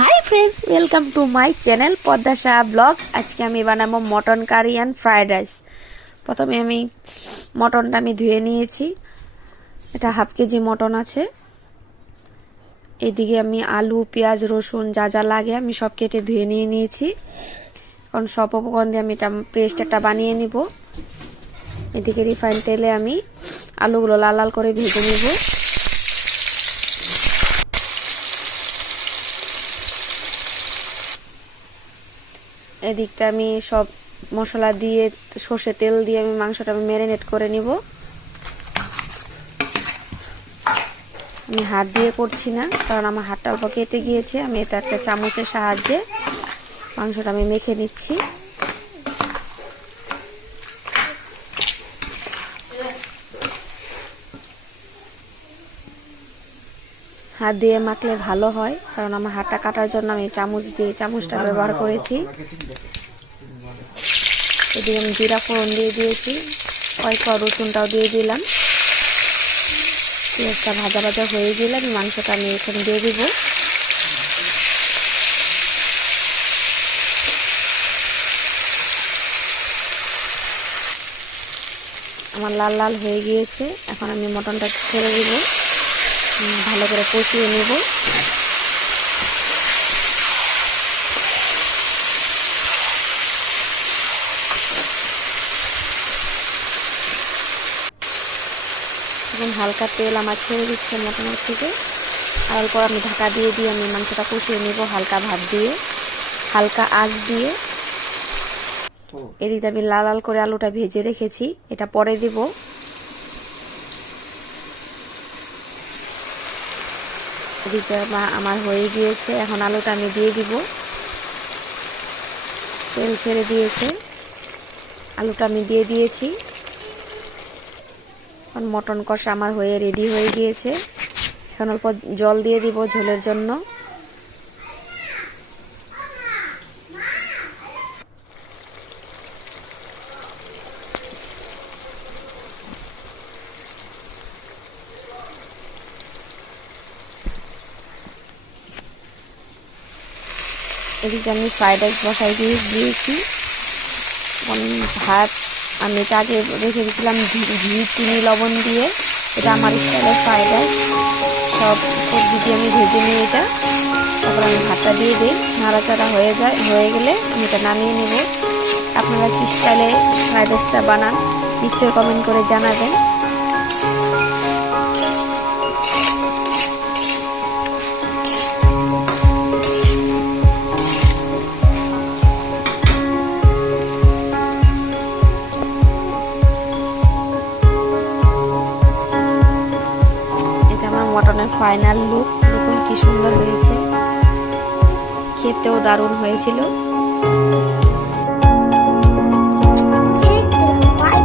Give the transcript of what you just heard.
High friends, welcome to my channel Padma Shah blog. আজকে আমি বানাবো mutton curry and fried rice. প্রথমে মটনটা ধুয়ে নিয়েছি। এটা হাফ কেজি মটন আছে। এদিকে আমি আলু, পেঁয়াজ, রসুন যা যা লাগে আমি সব কেটে ধুয়ে নিয়েছি। কারণ সব উপকরণ দিয়ে আমি এটা পেস্ট একটা বানিয়ে নিব। এদিকে রিফাইন তেলে আমি আলুগুলো লাল লাল করে ভেজে নিব। এদিকটা আমি সব মশলা দিয়ে সর্ষে তেল দিয়ে আমি মাংসটা ম্যারিনেট করে নিব। আমি হাত দিয়ে করছি না, কারণ আমার হাতটা অল্প কেটে গিয়েছে। আমি এটা একটা চামচের সাহায্যে মাংসটা আমি মেখে নিচ্ছি। হাত দিয়ে মাখলে ভালো হয়, কারণ আমার হাতটা কাটার জন্য আমি চামচটা ব্যবহার করেছি। এদিকে আমি জিরা ফোড়ন দিয়ে দিয়েছি, কয়েক রসুনটাও দিয়ে দিলাম। পেঁয়াজটা ভাজা ভাজা হয়ে গেলে আমি মাংসটা এখানে দিয়ে দিব। আমার লাল লাল হয়ে গিয়েছে। এখন আমি মটনটা ছেড়ে দিব, ভালো করে কষিয়ে নেব। এখন হালকা তেল আমার ছেড়ে দিচ্ছে মটনের থেকে। আর অল্প আমি ঢাকা দিয়ে আমি মাংসটা কষিয়ে নেব হালকা ভাপ দিয়ে, হালকা আঁচ দিয়ে। এদিকে আমি লাল লাল করে আলুটা ভেজে রেখেছি, এটা পরে দিব। এদিকে আমার হয়ে গিয়েছে। এখন আলুটা আমি দিয়ে দিব। তেল ছেড়ে দিয়েছে, আলুটা আমি দিয়ে দিয়েছি। এখন মটন কষা আমার হয়ে রেডি হয়ে গিয়েছে। এখন অল্প জল দিয়ে দিব ঝোলের জন্য। এদিকে আমি ফ্রাইড রাইস বসাই দিয়েছি। ভাত আমি এটা আগে রেখে দিয়েছিলাম ঘি, চিনি, লবণ দিয়ে। এটা আমার স্টাইলের ফ্রাইড রাইস। সব সবজি দিয়ে আমি ভেজে নিই এটা। তারপর আমি ভাতটা দিয়ে দিই, নাড়াচাড়া হয়ে গেলে আমি এটা নামিয়ে নেব। আপনারা কি স্টাইলে ফ্রাইড রাইসটা বানান নিশ্চয়ই কমেন্ট করে জানাবেন। মটনের ফাইনাল লুক দেখুন কি সুন্দর হয়েছে, খেতেও দারুণ হয়েছিল।